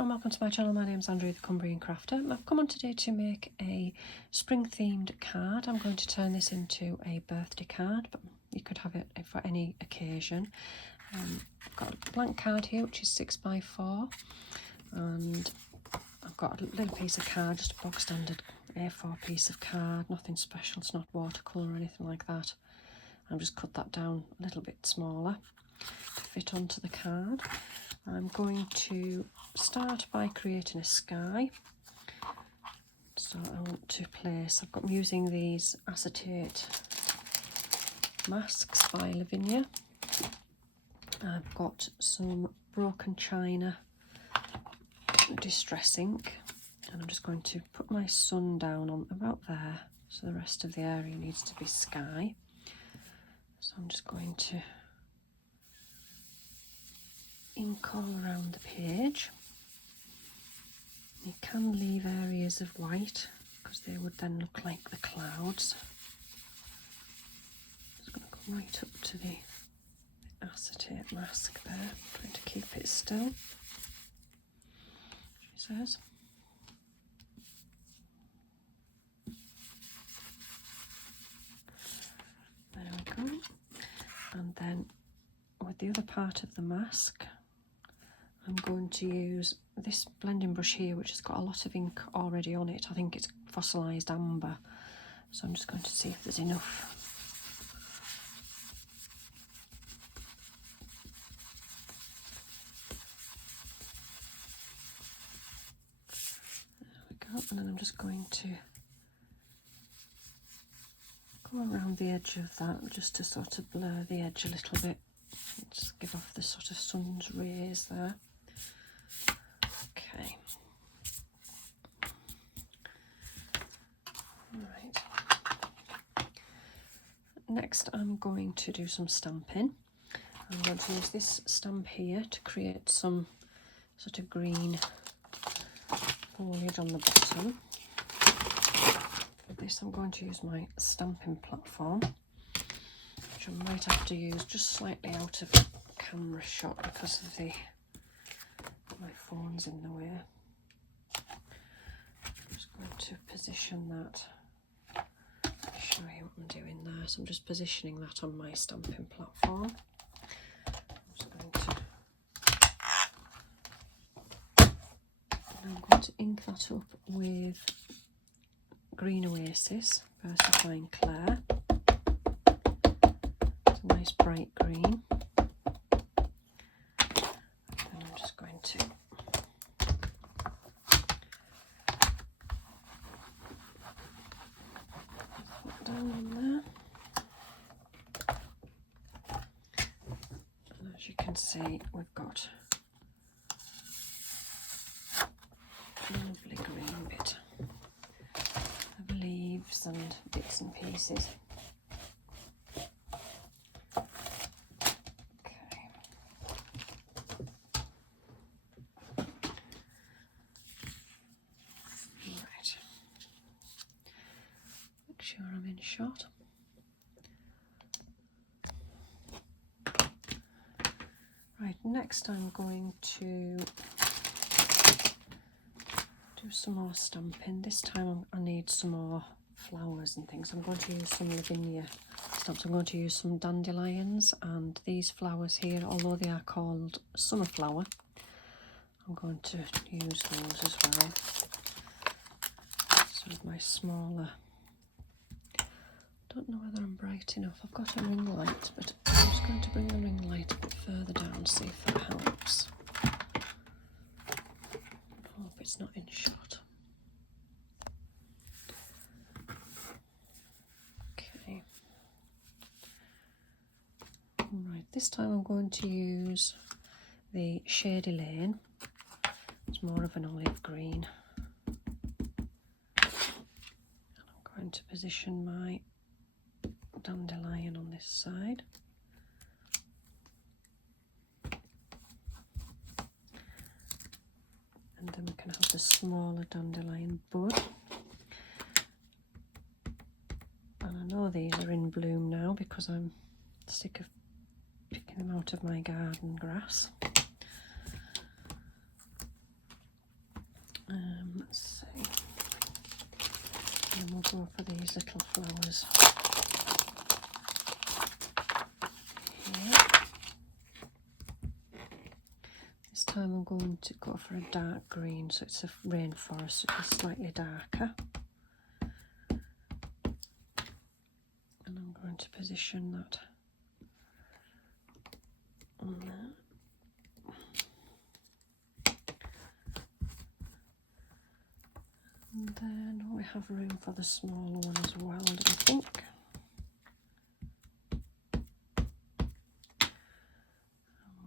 and welcome to my channel. My name's Andrew the Cumbrian Crafter. I've come on today to make a spring themed card. I'm going to turn this into a birthday card, but you could have it for any occasion. I've got a blank card here which is 6x4, and I've got a little piece of card, just a bog standard A4 piece of card, nothing special, it's not watercolour or anything like that. I've just cut that down a little bit smaller to fit onto the card. I'm going to start by creating a sky. So I want to place, I'm using these acetate masks by Lavinia. I've got some broken china distress ink, and I'm just going to put my sun down on about there, so the rest of the area needs to be sky. So I'm just going to ink all around the page. You can leave areas of white because they would then look like the clouds. Just going to go right up to the acetate mask there, trying to keep it still, she says. There we go. And then with the other part of the mask, I'm going to use this blending brush here, which has got a lot of ink already on it. I think it's fossilised amber. So I'm just going to see if there's enough. There we go. And then I'm just going to go around the edge of that just to sort of blur the edge a little bit. Just give off the sort of sun's rays there. Okay. Right. Next I'm going to do some stamping. I'm going to use this stamp here to create some sort of green foliage on the bottom. For this I'm going to use my stamping platform, which I might have to use just slightly out of camera shot because of my phone's in the way. I'm just going to position that, show you what I'm doing there. So I'm just positioning that on my stamping platform. I'm going to ink that up with Green Oasis VersaFine Clair. It's a nice bright green. And I'm just going to put that down in there. And as you can see, we've got a lovely green bit of leaves and bits and pieces. Okay. Right. Make sure I'm in shot. Right, next I'm going to do some more stamping. This time I need some more flowers and things. I'm going to use some Lavinia stamps. I'm going to use some dandelions, and these flowers here, although they are called summer flower, I'm going to use those as well. Sort of my smaller. Don't know whether I'm bright enough. I've got a ring light, but I'm just going to bring the ring light a bit further down, see if that helps. I hope it's not in shot. Okay. Right, this time I'm going to use the Shady Lane. It's more of an olive green. And I'm going to position my dandelion on this side. And then we can have the smaller dandelion bud. And I know these are in bloom now because I'm sick of picking them out of my garden grass. Let's see. And we'll go for these little flowers here. This time I'm going to go for a dark green, so it's a rainforest, so it's slightly darker. And I'm going to position that on there. And then we have room for the smaller one as well, I think.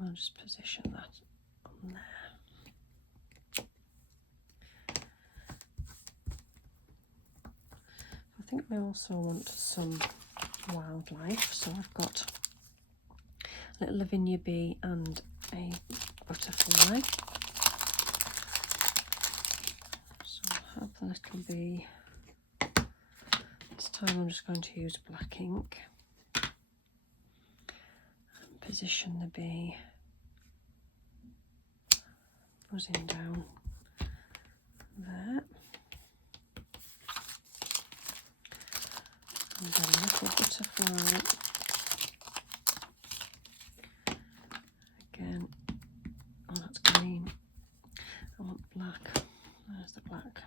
We'll just position that on there. I think we also want some wildlife, so I've got a little Lavinia bee and a butterfly. So I'll have the little bee. This time I'm just going to use black ink and position the bee buzzing down there. And then a little butterfly. Again, oh, that's green. I want black. There's the black.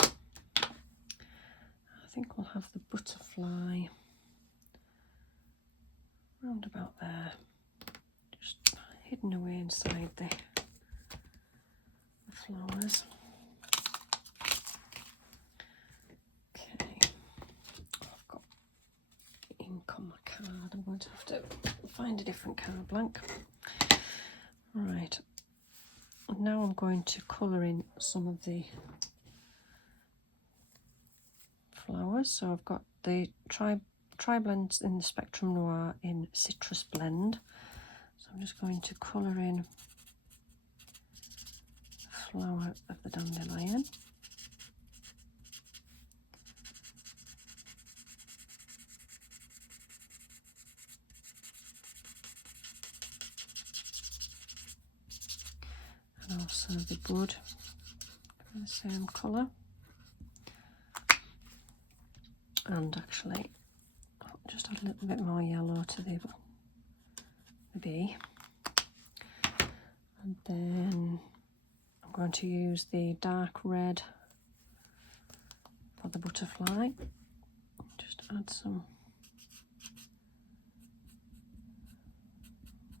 I think we'll have the butterfly round about there, just hidden away inside the flowers. Okay, I've got ink on my card. I'm going to have to find a different card blank. Right, and now I'm going to colour in some of the flowers. So I've got the tri-blends in the Spectrum Noir in Citrus Blend. So I'm just going to colour in the flower of the dandelion. And also the bud in the same colour. And actually, I'll just add a little bit more yellow to the bee. And then I'm going to use the dark red for the butterfly. Just add some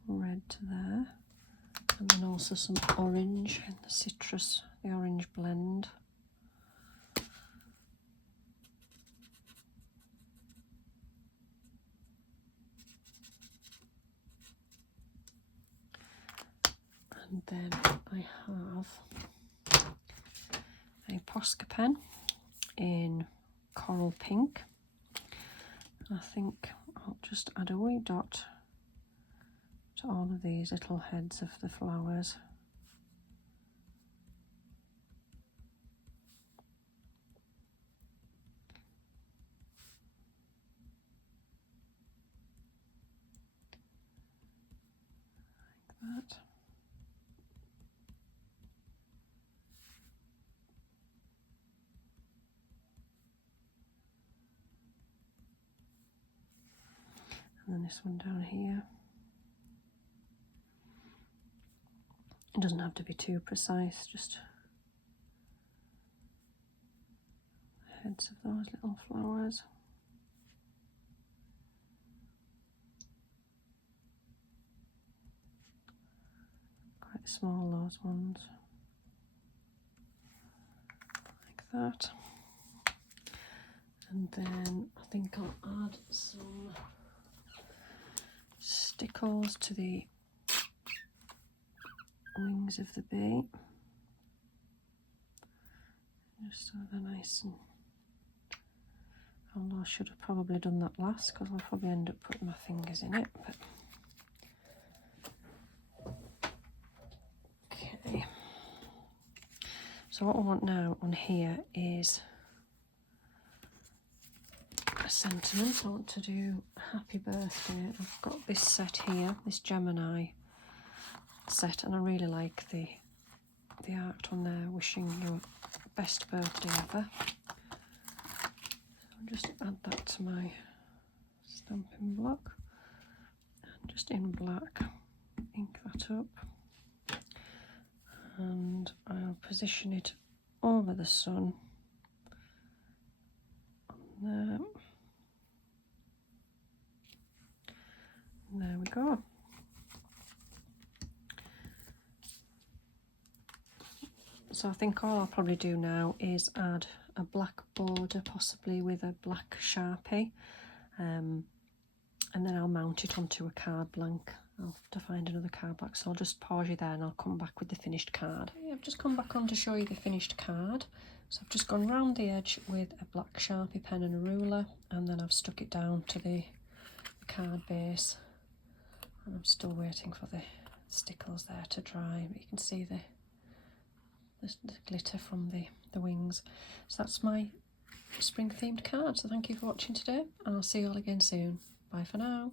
red to there. And then also some orange in the citrus, the orange blend. And then I have a Posca pen in Coral Pink. I think I'll just add a wee dot to all of these little heads of the flowers. Like that. And then this one down here. It doesn't have to be too precise, just the heads of those little flowers. Quite small, those ones. Like that. And then I think I'll add some stickles to the wings of the bee, just so they're nice and, although I should have probably done that last because I'll probably end up putting my fingers in it, but okay. So what I want now on here is a sentiment. I want to do happy birthday. I've got this set here, this Gemini set, and I really like the the art on there, wishing you best birthday ever. I'll just add that to my stamping block, and just in black ink that up, and I'll position it over the sun on there. And there we go. So I think all I'll probably do now is add a black border, possibly with a black Sharpie, and then I'll mount it onto a card blank. I'll have to find another card blank, so I'll just pause you there and I'll come back with the finished card. Okay, I've just come back on to show you the finished card. So I've just gone round the edge with a black Sharpie pen and a ruler, and then I've stuck it down to the card base, and I'm still waiting for the stickles there to dry, but you can see the glitter from the wings. So that's my spring themed card. So thank you for watching today, and I'll see you all again soon. Bye for now.